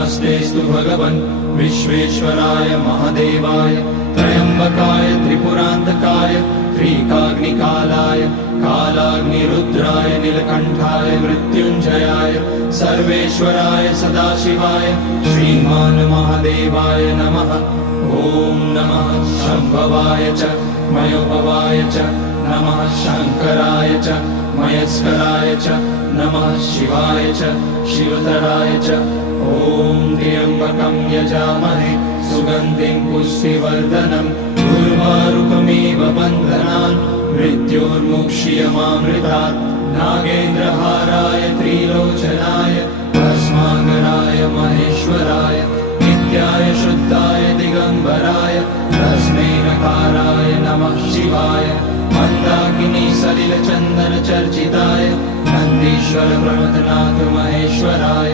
नमस्तेस्तु भगवन् विश्वेश्वराय महादेवाय त्र्यम्बकाय त्रिपुरान्तकाय त्रिकाग्निकालाय कालाग्निरुद्राय नीलकण्ठाय मृत्युञ्जयाय सर्वेश्वराय सदाशिवाय श्रीमान् महादेवाय नमः। ॐ नमः शम्भवाय च मयोभवाय च नमः शङ्कराय च मयस्कराय च नमः शिवाय च शिवतराय च। ॐ त्र्यम्बकं यजामहे सुगन्धिं पुष्टिवर्धनम् उर्वारुकमिव बन्धनान् मृत्योर्मुक्ष्यमामृतात्। नागेन्द्रहाराय त्रिलोचनाय भस्माकराय महेश्वराय नित्याय शुद्धाय दिगम्बराय तस्मै नकाराय नमः शिवाय। मन्दाकिनी सलिलचन्दन चर्चिताय नन्दीश्वर प्रमथनाथ महेश्वराय